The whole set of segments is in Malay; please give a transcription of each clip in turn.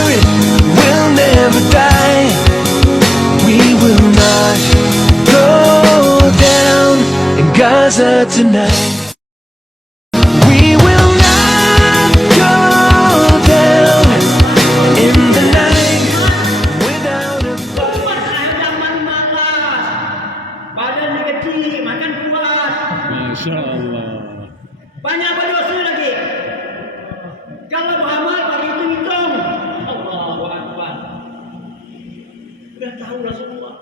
spirit will never die. We will not go down in Gaza tonight. We will not go down in the night without a fight. Zaman malas, badannya kecil, makan kuat, Masya Allah. banyak berdosa lagi. Kalau beramal pagi itu hitung. Allahu Akbar. Sudah tahu Rasulullah.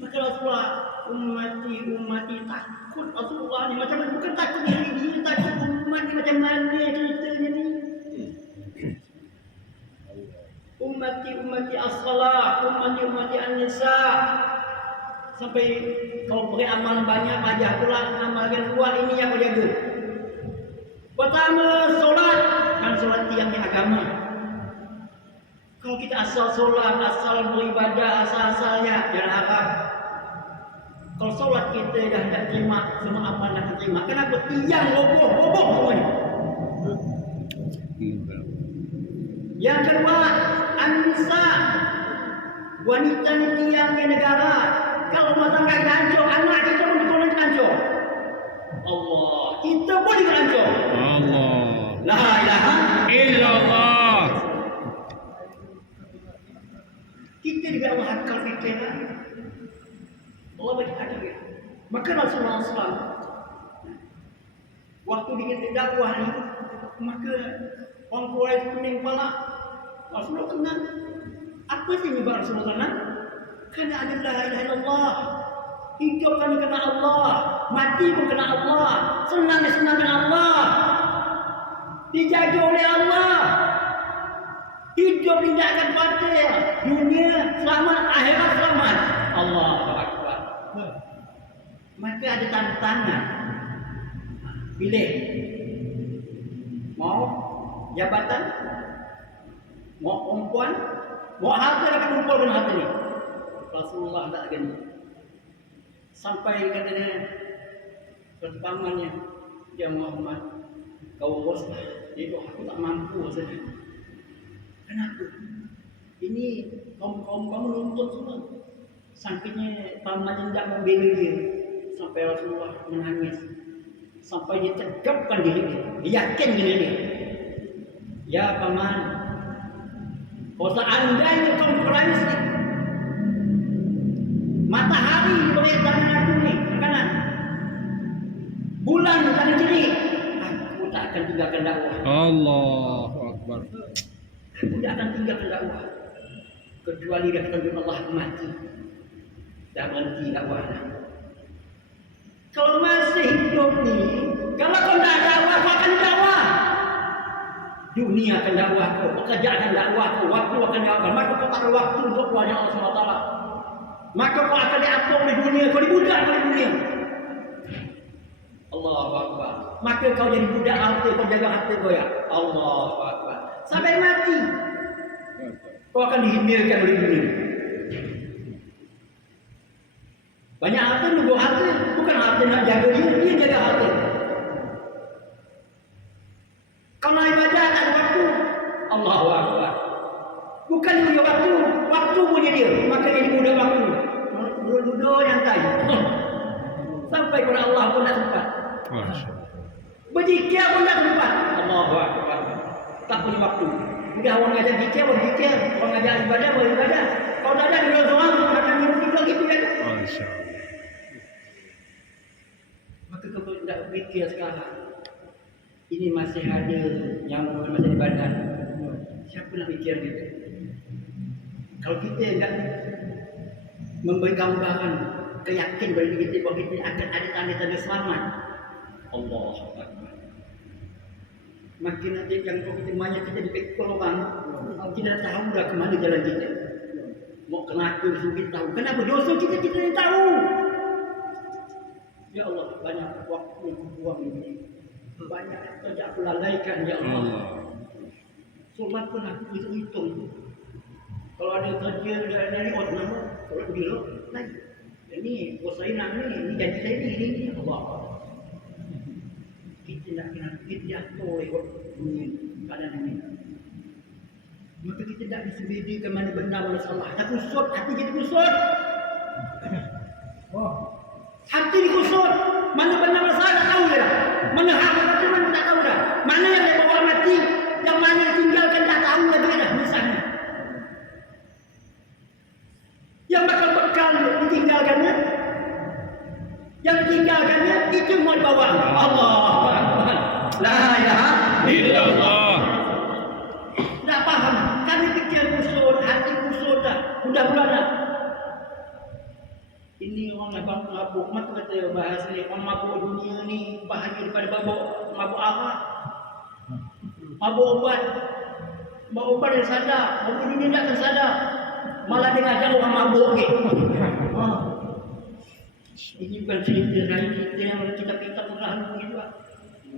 Maka Rasulullah ummati takut Rasulullah ni macam mana? Bukan takut diri dia, takut umat ni macam mana ceritanya ni. Ummati as-salah, ummati an-nisa. Sampai kalau beramal banyak banyak pula amalkan kuat ini yang kau jaga. Pertama solat, kan solat tiangnya agama. Kalau kita asal solat, asal beribadah, asal-asalnya jangan harap. Kalau solat kita dah tak terima, semua amal dah terima. Kenapa tiang roboh semua ni? Yang kedua, an-nisa. Wanita ni tiangnya negara. Kalau rumah tangga kita hancur, anak kita pun dikonon hancur. Allah, kita pun dikonon hancur. Allah. La ilaha Illallah. kita juga Allah akal fikiran. Allah bagi akal. Maka Rasulullah SAW waktu bikin dakwah ni, maka orang Quraisy pening kepala. Rasulullah kenal. Apa sih nyebab Rasulullah kenal? Karena ada la ilaha illallah. Hidup kami kena Allah, mati pun kena Allah, senang kena Allah, dijaga oleh Allah. Hidup tidak akan batil, dunia selamat, akhirat selamat. Allahu Akbar. Maka ada tantangan. Pilih. Mau jabatan, mau perempuan, mau harta, akan kumpulkan harta ni. Rasulullah tak akan. Sampai katanya pertamanya, dia Muhammad, kau uruslah. Dia kata, aku tak mampu saja. Kenapa? Ini kaum kamu nuntut semua. Sampainya pamannya tidak membela dia. Sampai Rasulullah menangis. Sampai dia tegapkan diri dia. Dia yakin diri dia. Ya paman, kalau seandainya kaum Quraisy ni, matahari diberi tangan aku ni, kanan. Bulan tangan kiri. Aku tak akan tinggalkan dakwah. Allahu Akbar. Aku tidak akan tinggalkan dakwah. Kecuali dah ketentuan Allah mati. Dah berhenti dakwah. Kalau masih hidup ni, kalau kau tak dakwah, kau akan dakwah. Dunia akan dakwah kau, pekerjaan akan dakwah kau, waktu akan dakwah. Maka kau tak ada waktu untuk keluarnya Allah SWT. Maka kau akan diatur oleh dunia, kau dibudak oleh dunia. Allahu Akbar. Maka kau jadi budak harta, kau jaga harta kau ya. Allahu Akbar. Sampai mati, kau akan dihindarkan oleh dunia. Banyak harta nunggu harta, bukan harta nak jaga dia jaga harta. Kalau ibadah tak ada waktu, Allahu Akbar. Bukan punya waktu punya dia, maka jadi budak waktu. Duduk nyantai. Sampai kepada Allah pun tak sempat. Berzikir pun tak sempat. Allahu Akbar. Tak punya waktu. Sudah orang ngajar zikir, berzikir. Orang ngajar ibadah, beribadah. Kalau tak ada dua orang, akan minum tidur gitu kan. Maka kau tidak fikir sekarang. Ini masih ada yang masih di badan. Siapa nak fikir kita? Kalau kita tidak memberi gambaran keyakinan bagi kita bahawa kita akan ada tanda-tanda selamat, Allah Akbar. Makin nanti yang kita banyak kita dipikul orang, kita dah tahu dah ke mana jalan kita. Mau kenapa kita tahu? Kenapa dosa kita yang tahu? Ya Allah, banyak waktu yang buang ini. Banyak kerja aku lalaikan ya Allah. Solat pun aku hitung. Kalau ada kerja dari orang nama, solat dulu lagi. Ini bos saya nak ni janji saya ni Allah. Kita nak kena kita jatuh oleh dunia keadaan ini. Maka kita tidak bisa bedakan mana benar mana salah. Dah kusut, hati kita kusut. Hati ni kusut. Mana benar mana salah tak tahu dah. Mana hak mati mana tak tahu dah. Mana yang dia bawa mati, yang mana yang tinggalkan tak tahu lagi dah misalnya. Yang bakal bekal ditinggalkannya, yang ditinggalkannya itu mau dibawa. Allah Akbar. La ilaha Illallah. tak faham. Kami fikir kusut, hati kusut dah. Mudah-mudahan dah. Ini orang mabuk. Maka kata bahasa ni, orang mabuk dunia ni bahagia daripada mabuk arah. Mabuk obat. Mabuk obat yang sadar. Mabuk dunia tak tersadar. Malah dia ngajak orang mabuk ni. Ini bukan cerita dari kita yang kita pintar murah juga.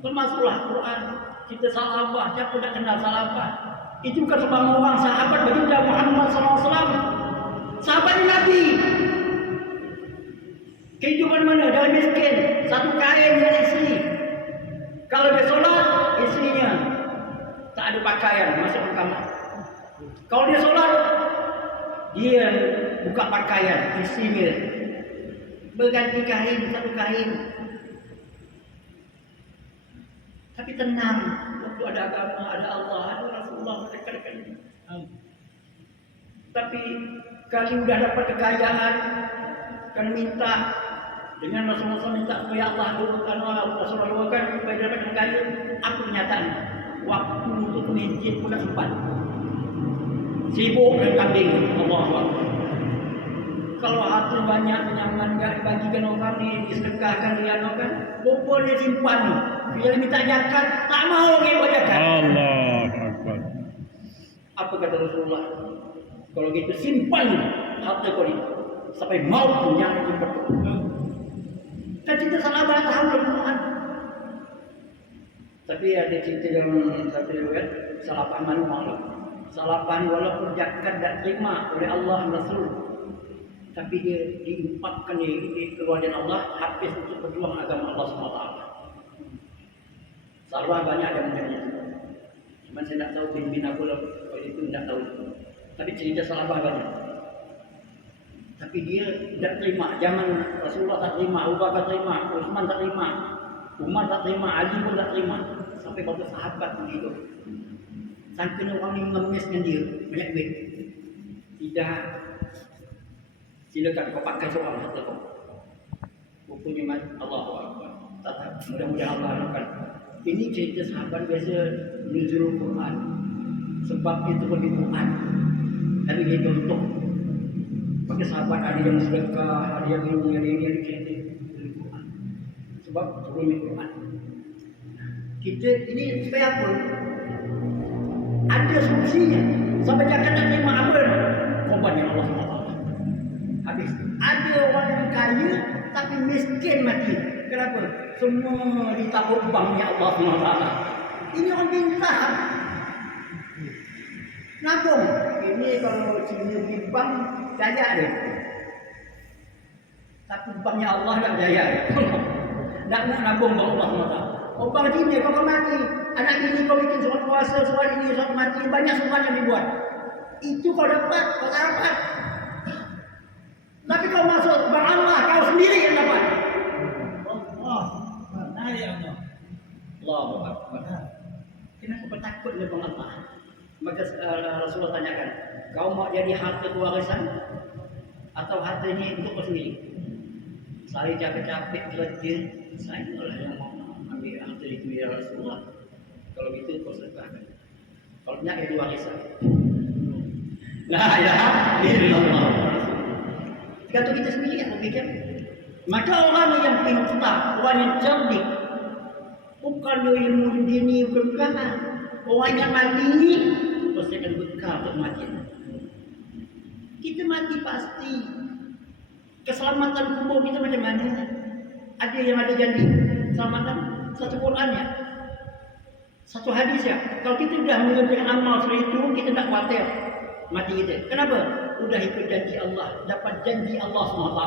Termasuklah Quran. Kita sahabat, siapa nak kenal sahabat? Itu bukan sebab orang sahabat baginda Muhammad SAW. Sahabat ni Nabi. Kehidupan mana? Dalam miskin. Satu kain dengan isteri. Kalau dia solat, isterinya tak ada pakaian masuk ke kamar. Kalau dia solat, dia buka pakaian isterinya. Berganti kain, satu kain. Tapi tenang. Waktu ada agama, ada Allah, ada Rasulullah, dekat-dekat ini. Tapi kali sudah dapat kekayaan, kan minta dengan Rasulullah minta supaya Allah doakan Rasulullah doakan supaya dapat kekayaan. Apa kenyataan? Waktu untuk masjid pun tak sempat. Sibuk dengan kambing. Allahu Akbar. Kalau harta banyak menyaman enggak dibagikan orang ni, disedekahkan, dianukan, lupa dia simpan ni. Bila minta zakat, tak mau dia buat zakat. Allah Akbar. Apa kata Rasulullah? Kalau gitu simpan harta kau ni sampai maut jangan jumpa. Kan kita salah banyak tahu Tuhan. Tapi ada cerita yang satu riwayat salah paham malu. Salah paham walaupun zakat tak terima oleh Allah dan Rasul. Tapi dia diimpakkan di keluarga Allah habis untuk berjuang agama Allah SWT. Salah banyak ada macamnya. Cuma saya tak tahu bin aku lah kalau itu tidak tahu. Tapi cerita salah banyak. Tapi dia tidak terima. Zaman Rasulullah tak terima, Abu Bakar terima, Utsman tak terima, Umar tak terima, Ali pun tak terima. Sampai beberapa sahabat begitu. Sampai orang ini mengemis dengan dia banyak duit. Tidak. Silakan kau pakai seorang harta kau. Rupanya Allahu Akbar. Tak, mudah-mudahan Allah akan. Ini cerita sahabat biasa nuzul Quran. Sebab itu pun di Quran. Tapi dia contoh. Pakai sahabat ada yang sedekah, ada yang ini, ada cerita di Quran. Sebab turun di Quran. Kita ini supaya apa? Ada solusinya. Sampai jangan tak terima apa? Korbannya Allah SWT. Habis. Ada orang yang kaya tapi miskin mati. Kenapa? Semua ditabur banknya Allah SWT. Ini orang pintar. Nabung. Ini kalau Cina di bank jaya dia. Tapi banknya Allah tak jaya. Tak nak nabung bank Allah SWT. Orang Cina kau mati. Anak ini kau bikin surat puasa, surat ini, surat mati. Banyak surat yang dibuat. Itu kau dapat, kau tak dapat. Tapi kau masuk bank Allah, kau sendiri yang dapat. Allah, Allahu Akbar. Kenapa kau takut dengan bank Allah? Maka Rasulullah tanyakan, kau mau jadi harta warisan atau harta ini untuk kau sendiri? Saya capek-capek kerja, saya lah yang mau ambil harta itu ya Rasulullah. Kalau gitu kau sedekahkan. Kalau tidak itu warisan. La ilaha illallah. Kata kita sendiri yang berfikir. Maka orang yang pintar, orang yang cerdik, bukan ilmu dini, bukan. Orang yang mati ini pasti akan bekal untuk mati. Kita mati pasti. Keselamatan kubur kita macam mana? Ada yang ada janji keselamatan. Satu Quran ya, satu hadis ya. Kalau kita sudah mengerjakan amal seperti itu, kita tak khawatir mati kita. Kenapa? Sudah ikut janji Allah, dapat janji Allah SWT.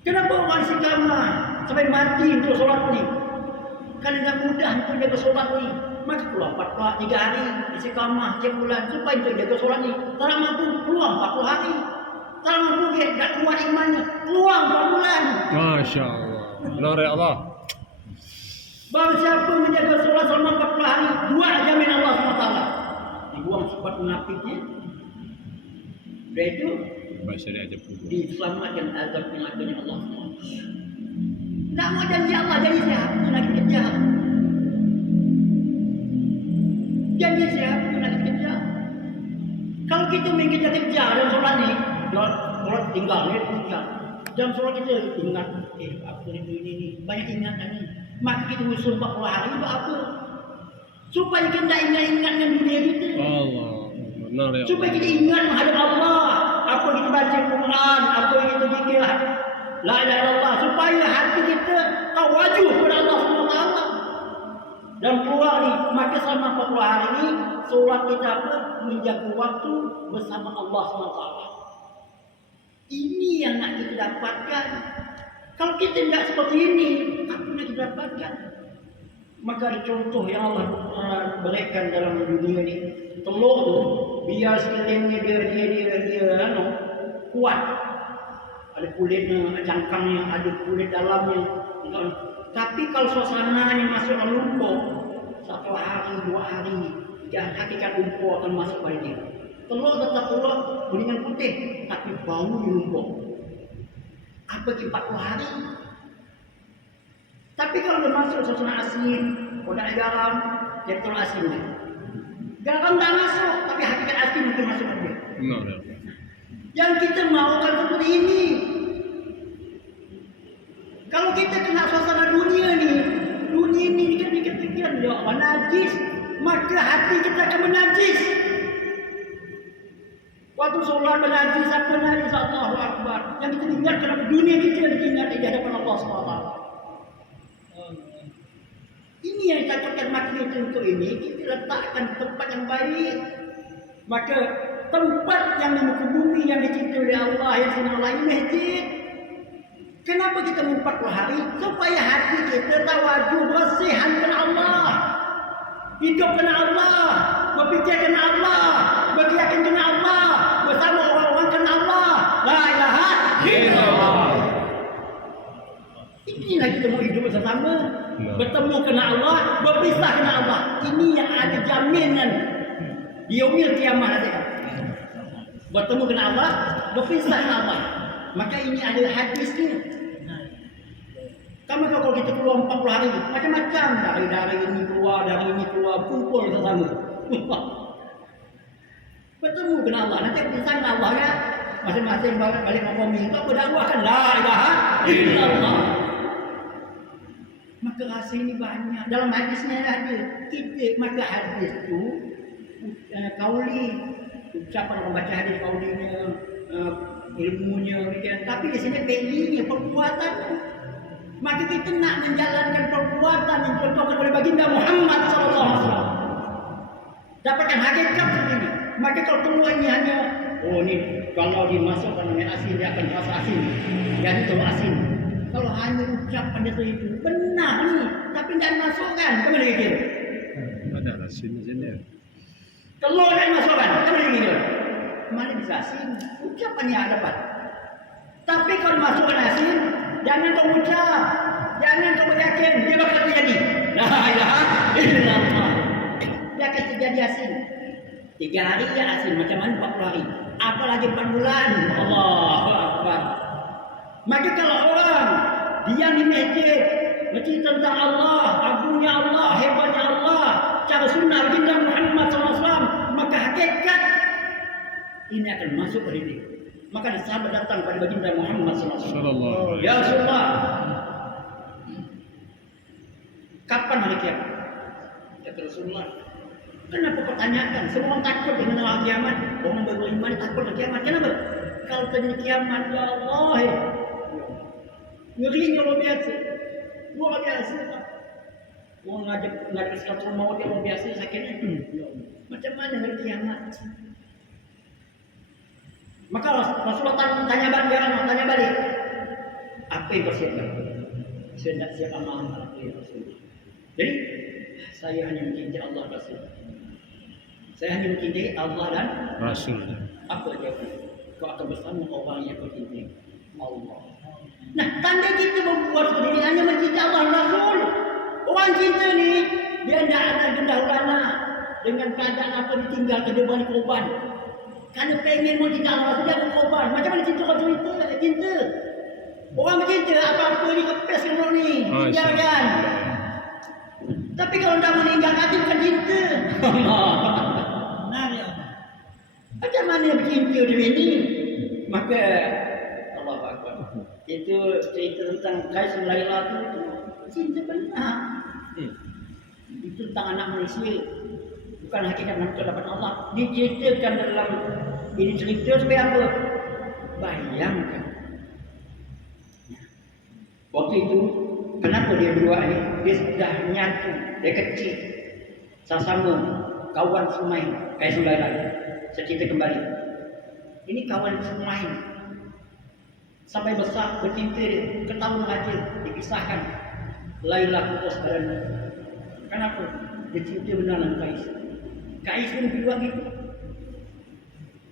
Kenapa orang istiqamah sampai mati untuk solat ni? Kan tidak mudah untuk jaga solat ni. maka keluar 3 hari istiqamah tiap bulan supaya untuk jaga solat ni. Tak mampu keluar 40 hari. Tak mampu dia tak kuat imannya, keluar 4 bulan. Masya Allah. Benar ya Allah. Baru siapa menjaga solat selama 40 hari, buat jamin Allah SWT. Dibuang sifat munafiknya. Dari itu Bahasa dia aja pun. diselamatkan azab penyakitnya Allah SWT. Tak mau janji Allah jadi siapa nak kejar. Janji siapa nak kejar. Kalau kita main kejar-kejar dalam solat ni, solat tinggal ni kejar. Dalam solat kita ingat, apa ni, banyak ingatan ni. Maka kita usul 40 hari buat apa? Supaya kita tak ingat-ingat dengan dunia kita. Allah. Benar ya Supaya Allah. kita ingat menghadap Allah. Apa kita baca Quran, apa kita zikir la ilaha illallah, supaya hati kita tawaju kepada Allah SWT. Dan keluar ni, maka selama 40 hari ni solat kita apa? Menjaga waktu bersama Allah SWT. Ini yang nak kita dapatkan. Kalau kita tidak seperti ini, apa nak kita dapatkan? Maka ada contoh yang Allah berikan dalam dunia ni. Telur tu, biar sekelilingnya dia kuat. Ada kulitnya, cangkangnya, ada kulit dalamnya. Tapi kalau suasananya masuk dalam lumpur, 1 hari, 2 hari, hakikat lumpur akan masuk pada dia. Telur tetap telur, kuningan putih, tapi bau di lumpur. Apa 40 hari? Tapi kalau dia masuk suasana asin, kodak garam, dia telur asin. Garam tak masuk, tapi hakikat asin mungkin masuk pada dia. Benar ya Allah. Yang kita mahukan seperti ini. Kalau kita kena suasana dunia ni dikit-dikit ya Allah najis, maka hati kita akan menajis. Waktu solat menajis, apa najis, Allahu Akbar. Yang kita ingatkan apa dunia kita yang diingat di hadapan Allah SWT. Ini yang ditakutkan makhluk untuk ini, kita letakkan tempat yang baik. Maka tempat yang di muka bumi yang dicintai oleh Allah, yang senang Allah ini masjid. Kenapa kita 40 hari? Supaya hati kita tawadu bersihan kena Allah. Hidup kena Allah. Berfikir kena Allah. Berkeyakin kena Allah. Bersama orang-orang kena Allah. La ilaha illallah. Inilah kita mau hidup bersama. Bertemu kena Allah. Berpisah kena Allah. Ini yang ada jaminan di yaumil kiamat nanti. Bertemu kena Allah. Berpisah kena Allah. Maka ini ada hadisnya. Kamu kalau kita keluar 40 hari, macam-macam dari ini keluar, kumpul bersama. Bertemu dengan Allah, nanti berpisah dengan Allah ya. Masing-masing balik makomi, itu berdakwahkan la ilaha illallah. Maka rasa ini banyak. Dalam hadisnya ada. Kita maka hadis itu kauli, ucapan orang baca hadis kaulinya, ilmunya, tapi di sini fi'linya, perbuatan. Maka kita nak menjalankan perbuatan yang dicontohkan oleh baginda Muhammad SAW. Dapatkan hakikat seperti ini. Maka kalau keluar ini hanya, oh ni kalau dimasukkan dengan asin dia akan rasa asin. Jadi telur asin. Kalau hanya ucapan dia itu benar ni, tapi tidak dimasukkan, kemana dia? Ada asin di sini. Telur tidak dimasukkan, kemana dia? Mana bisa asin? Ucapannya dapat. Tapi kalau dimasukkan asin, jangan kau ucap, jangan kau yakin dia bakal terjadi. La ilaha illallah. Dia akan terjadi asin. 3 hari dia asin, macam mana 40 hari? Apalagi 4 bulan. Allahu Akbar. Maka kalau orang diam di masjid, bercerita tentang Allah, agungnya Allah, hebatnya Allah, cara sunnah baginda Muhammad SAW, maka hakikat ini akan masuk pada dia. Maka ada sahabat datang pada baginda Muhammad SAW. Ya Rasulullah, kapan hari kiamat? Ya Rasulullah, kenapa pertanyakan? Semua orang takut dengan hari kiamat. Orang beriman takut hari kiamat. Kenapa? Kalau terjadi kiamat, ya Allah, ngerinya luar biasa. Luar biasa. Orang ngajak sekatul maut yang luar biasa sakitnya. Macam mana hari kiamat? Maka Rasulullah tanya balik, apa yang kau siapkan? Saya tidak siap amal apa ya Rasulullah. Jadi Saya hanya mencintai Allah dan Rasul. Saya hanya mencintai Allah dan Rasul. apa jawabannya? Kau akan bersama orang yang kau cintai. Allah. Nah, tanda kita membuat sendiri hanya mencintai Allah dan Rasul. Orang cinta ni dia tidak ada gendahulana dengan keadaan apa ditinggalkan dia balik korban. Kerana pengen mencintai Allah Rasul dia berkorban. Macam mana cinta orang itu? Tak ada cinta. Orang bercinta apa-apa ni kepes semua ni. Tinggalkan. Tapi kalau dah meninggalkan itu bukan cinta. Benar ya. Macam mana bercinta dia ini? Maka Allah Akbar. Itu cerita tentang Qais bin Laila itu cinta benar. Itu tentang anak manusia. Bukan hakikat manusia dapat Allah. Diceritakan dalam ini cerita supaya apa? Bayangkan. Waktu itu kenapa dia berdua ni? Dia sudah nyatu, dia kecil. Sama-sama kawan semain Qais bin Laila. Saya cerita kembali. Ini kawan semain. Sampai besar bercinta dia, ketahuan aja dipisahkan. Laila putus badan. Kenapa? Dia cinta benar dengan Qais. Qais pun berdua gitu.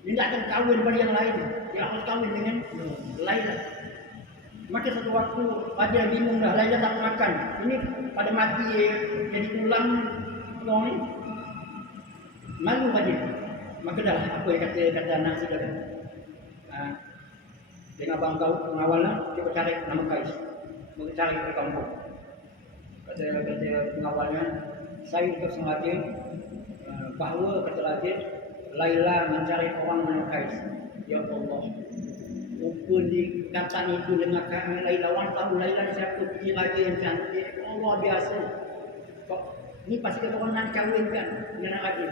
Dia tidak akan kahwin pada yang lain. Dia harus kahwin dengan Laila. Maka satu waktu Raja bingung dah, Laila tak makan. Ini pada mati jadi tulang ni. Malu Raja. Maka dah apa yang kata anak saya kan. Dengan abang kau pengawalnya cuba cari nama Qais. Mereka cari ke kampung. Kata pengawalnya, saya untuk sengaja bahawa kata Raja Laila mencari orang nama Qais. Ya Allah. Rupa di kata itu dengan Laila, orang tahu Laila siapa, pergi Raja yang cantik. Allah biasa. Kok ni pasti kata orang nak kahwinkan dengan Raja.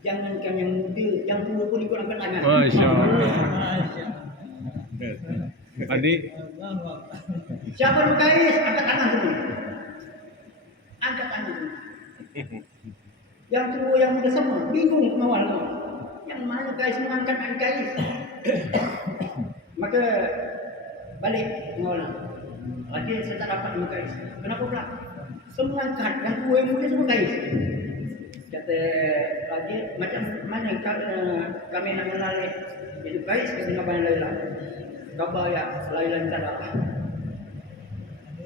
Jangankan yang muda, yang tua pun ikut angkat tangan. Masya Allah. Adik. Siapa yang Qais? Angkat tangan semua. Angkat tangan semua. Yang tua, yang muda semua bingung pengawal. Yang mana Qais mengangkat Qais? Maka balik pengawal. Raja saya tak dapat dengan Qais. Kenapa pula? Semua angkat, yang tua yang muda semua Qais. Kata Raja, macam mana kami nak mengenal itu Qais dengan Abang Laila? Khabar ya, Laila minta darah.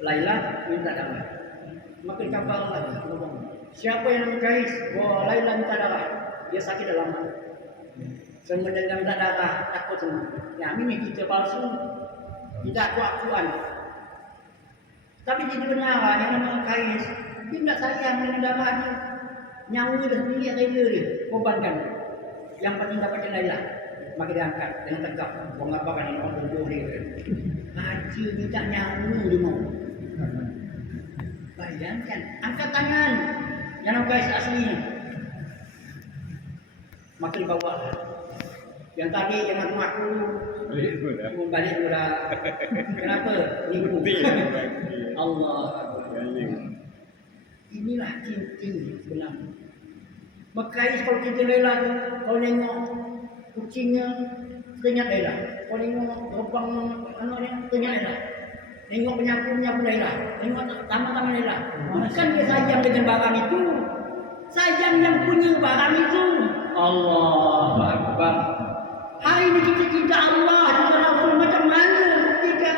Laila minta darah. Maka khabar lagi. Siapa yang nama Qais? Wah, Laila minta darah. Dia sakit dah lama. Semua yang minta darah takut semua. Ya, ini kita palsu. Tidak kuat-kuat. Tapi jadi benar yang nama Qais. Dia tidak sayang dengan darah dia. Nyawa dia sendiri rela dia korbankan. Yang penting dapat Laila. Maka dia angkat dengan tegak. Orang apa kan ini orang bodoh dia. Haji minta nyawa dia mau. Bayangkan, angkat tangan. Yang nama Qais aslinya. Maka dibawa. Yang tadi yang aku balik pula. Kenapa? Nipu. Allah. Inilah cinta sebenarnya. Qais kalau kita Laila, kalau nengok kucingnya teringat Laila. Kalau nengok gerbang anaknya teringat Laila. Nengok penyapu Laila. Nengok taman-taman Laila. Bukan dia sayang dengan barang itu. Sayang yang punya barang itu. Allahu Akbar. Hari ini kita cinta Allah, cinta Rasul macam mana buktikan?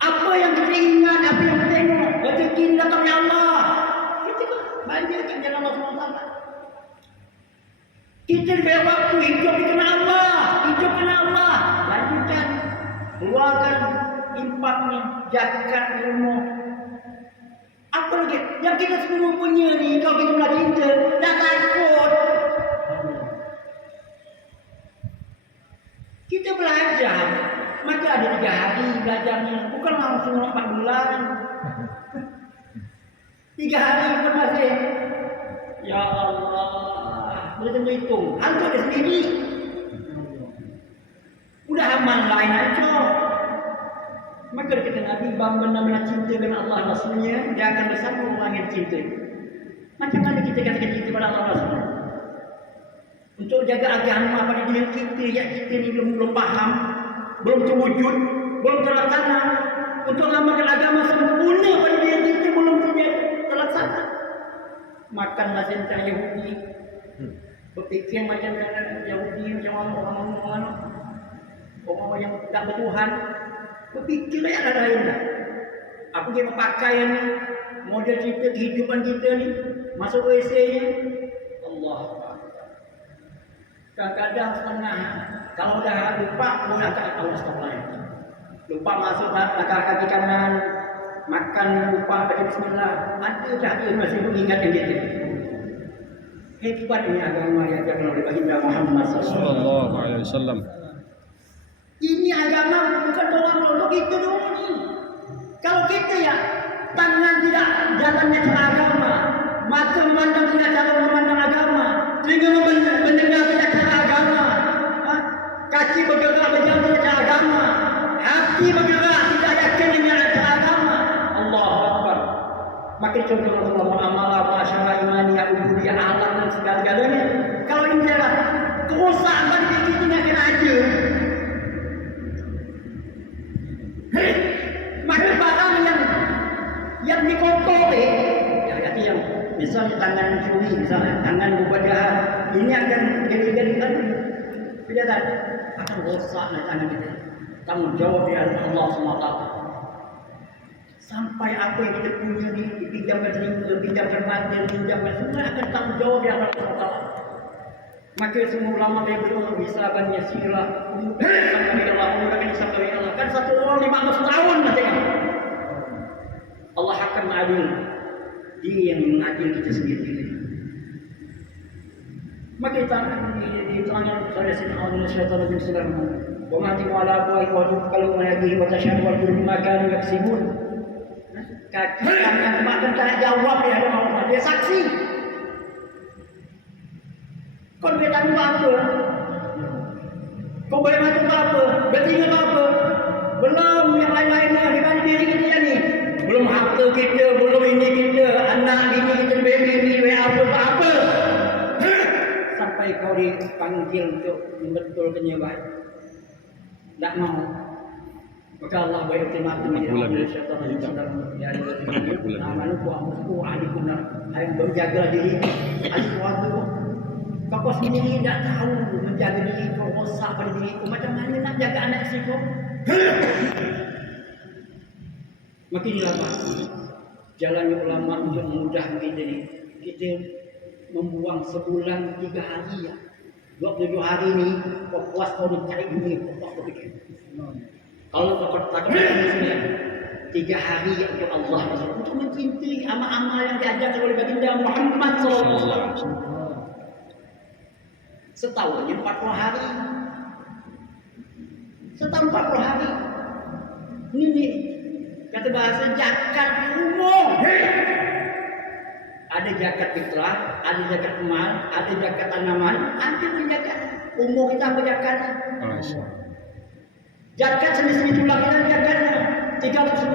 Apa yang kita ingat, apa yang kita tengok, rezeki datang dari Allah. Kita kan banyak jalan Allah SWT. Kita diberi waktu hidup di kena Allah, hidup kena Allah. Lanjutkan, keluarkan infaknya, zakat di rumah. Apa lagi? Yang kita semua punya ni, kalau kita nak cinta, dah takut. Kita belajar, maka ada 3 hari belajarnya, bukan langsung 4 bulan. 3 hari pun masih. Ya Allah, boleh menghitung. Antuk dia sendiri. Udah aman lain aja. Maka kata Nabi, benar-benar cinta dengan Allah Rasulnya, dia akan bersama orang yang cinta. Macam mana kita katakan cinta pada Allah Rasulnya? Untuk jaga agama pada diri kita, yang kita ni belum faham, belum terwujud, belum terlaksana. untuk mengamalkan agama sempurna pada diri kita belum terlaksana. Makan nasi macam Yahudi, berfikir macam Yahudi, macam orang yang tak bertuhan, berfikir yang lain dah. Apa kita pakaian ni, model kita, kehidupan kita ni, masuk WC ni, Allah. Kadang-kadang setengah, kalau dah lupa, boleh tak Allah setengah. Lupa masuk langkah kaki kanan, makan lupa baca bismillah, ada dah dia masih mengingatkan dia. Hebat ini agama yang diajarkan oleh baginda Muhammad Sallallahu alaihi wasallam. Ini agama bukan orang lolok kita dulu ni. Kalau kita ya tangan tidak jalannya cara agama, mata memandang tidak cara memandang agama, telinga mendengar tidak cara agama, kaki bergerak berjalan tidak cara agama, hati bergerak tidak yakin dengan cara agama. Allahu Akbar. Makin contoh Allah muamalah, masyarakat imani, ubudiyah, alam dan segala-galanya. Kalau ini adalah kerusakan bagi kita ini akan ada. Maka barang yang dikotori, ya kata yang misalnya tangan curi, misalnya tangan berbuat jahat, ini akan jadi tidak tak akan rosak tangan kita. Tanggung jawab di hadapan Allah SWT. Sampai apa yang kita punya ni dipinjamkan telinga, pinjamkan mata, pinjamkan semua akan tanggung jawab di hadapan Allah SWT. Maka semua ulama yang berdoa bisa banyak sirah, sampai Allah, mudahkan sampai Allah. Kan satu orang 500 tahun nanti kan. Allah akan adil. Dia yang mengadil kita sendiri. Maka kita diterangkan kepada Sayyidina Allah Syaitan Nabi Sallam. Wa ma'atimu ala abu'ai wa tukalu mayadihi wa tasyadu wa turim makanu yaksibun. Kaki yang makan tak jawab dia ada Allah. Dia saksi. Kau boleh tahu apa? Kau boleh tahu apa? Bertinggal apa? Belum yang lain-lainnya dibanding diri kita ni. Belum harta kita, belum ini kita, anak ini kita, baby ini, apa? Sampai kau dipanggil untuk membetulkannya baik. Tak mau. Maka Allah berfirman kepada syaitan yang sedang ya amaluku amusku ahlikunna yang berjaga diri ahli kau sendiri tidak tahu menjaga diri kau, rosak pada diri kau. Macam mana nak jaga anak isteri kau? Makin lama jalannya ulama untuk memudahkan kita ni. Kita membuang sebulan 3 hari ya. 27 hari ni kau puas kau nak cari dunia, kau puas kau fikir. Kalau kau takut di sini 3 hari ya untuk Allah, untuk mencintai amal-amal yang diajarkan oleh baginda Muhammad SAW. Setahun 40 hari. Setahun 40 hari. Ini kata bahasa zakat umum. Ada zakat fitrah, ada zakat emas, ada zakat tanaman, ada zakat umum. Kita apa zakat? Zakat seni-seni tulang kita zakatnya 360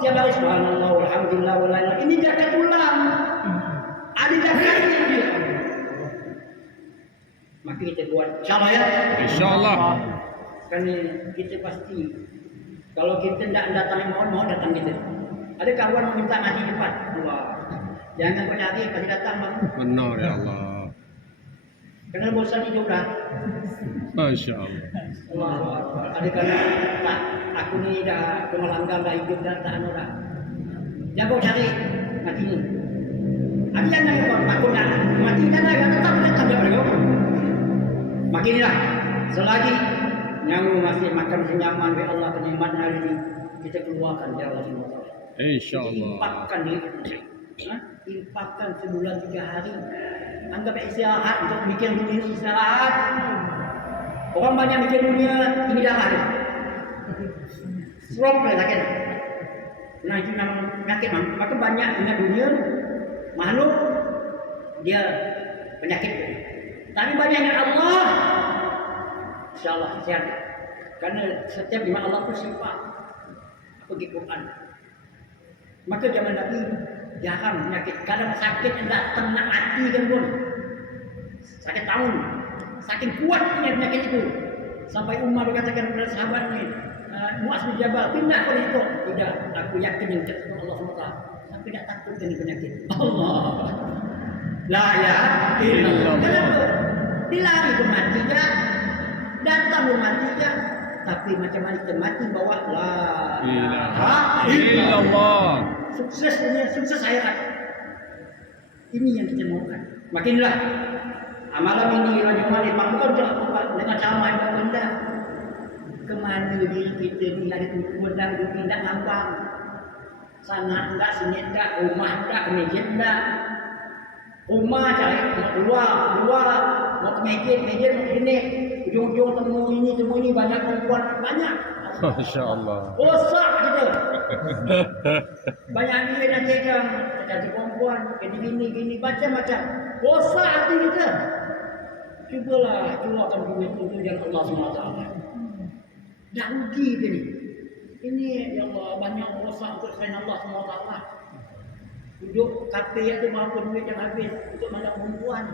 tiap hari subhanallah walhamdulillah wala ilaha. Ini zakat tulang. Ada zakatnya dia. Maka kita buat insyaAllah ya. InsyaAllah. Kan kita pasti kalau kita tidak datang mohon datang kita. Ada kawan meminta ngaji cepat. Allah. Jangan kau cari pasti datang bang. Benar ya Allah. Kena bosan hidup dah. Masya Allah. Allah. Ada kena tak aku ni dah kemelanggar dah hidup dah tak anu dah. Jangan kau cari ngaji ni. Ada yang nak kau takut nak mati kan dah tetap datang dia pada kau. Makinlah selagi nyawa masih makan senyaman oleh Allah kenikmatan hari ini kita keluarkan ya Allah SWT. InsyaAllah. Infakkan ni, infakkan sebulan 3 hari. Anggap istirahat untuk mikir dunia istirahat. Orang banyak mikir dunia ini darah dia. Stroke dia sakit. Nah itu nama penyakit. Maka banyak ingat dunia makhluk dia penyakit. Tapi banyak ingat Allah, insyaAllah sehat. Karena setiap iman Allah itu sifat. Pergi Quran. Maka zaman Nabi jarang penyakit. Kadang sakit datang nak mati kan pun. Sakit tahun. Saking kuatnya penyakit itu. Sampai Umar berkatakan kepada sahabat ni, Muaz bin Jabal pindah ke itu. Tidak, aku yakin yang dekat dengan Allah SWT. Aku tidak takut dengan penyakit. Allah. La ya illallah. Kenapa? Dilari matinya, datang matinya, tapi macam mana kita mati bawa la ilaha illallah. Sukses dunia, sukses akhirat. Ini yang kita maukan. Makinlah amalan ini Raja memang bukan dengan sama yang benda. Kemana diri kita ni ada tumpuan duit tidak ngambang. Sana enggak, sini enggak, rumah enggak, kemeja enggak. Rumah cari keluar, mau kemeja mau sini. Ujung-ujung temu ini banyak perempuan banyak. Masya Allah. Bosak kita. Banyak duit nanti kan cari perempuan, gini macam-macam. Bosak hati kita. Cubalah keluarkan duit itu yang Allah SWT. Tak rugi ke ni. Ini ya Allah banyak bosak untuk selain Allah SWT. Duduk kafe itu berapa duit yang habis untuk banyak perempuan.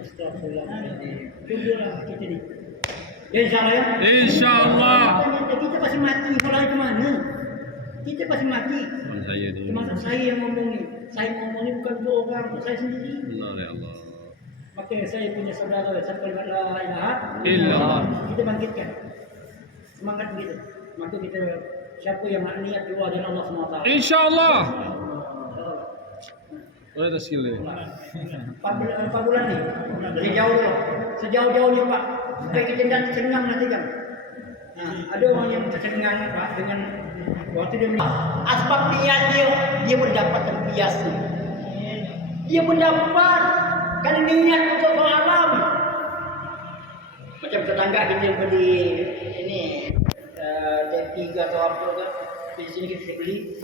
Astagfirullahaladzim. Cubalah kita ni. Ya insyaAllah ya. InsyaAllah. Kita pasti mati. Kalau ke mana? Kita pasti mati. Saya ni. Termasuk saya yang ngomong ni. Saya ngomong ni bukan dua orang. Saya sendiri. Allah ya Allah. Maka saya punya saudara satu kalimat la ilaha Illallah. Kita bangkitkan semangat kita. Maka kita siapa yang nak niat keluar dari Allah SWT. InsyaAllah. Boleh tak skill ni? 4 bulan ni. Dari jauh tu. Sejauh-jauhnya Pak. Supaya kita tidak tercengang nanti kan. Ada orang yang tercengang Pak dengan waktu dia asbab niat dia mendapat terbiasa. Dia mendapat kan niat untuk alam. Macam tetangga kita beli ini T3 atau apa kan. Di sini kita beli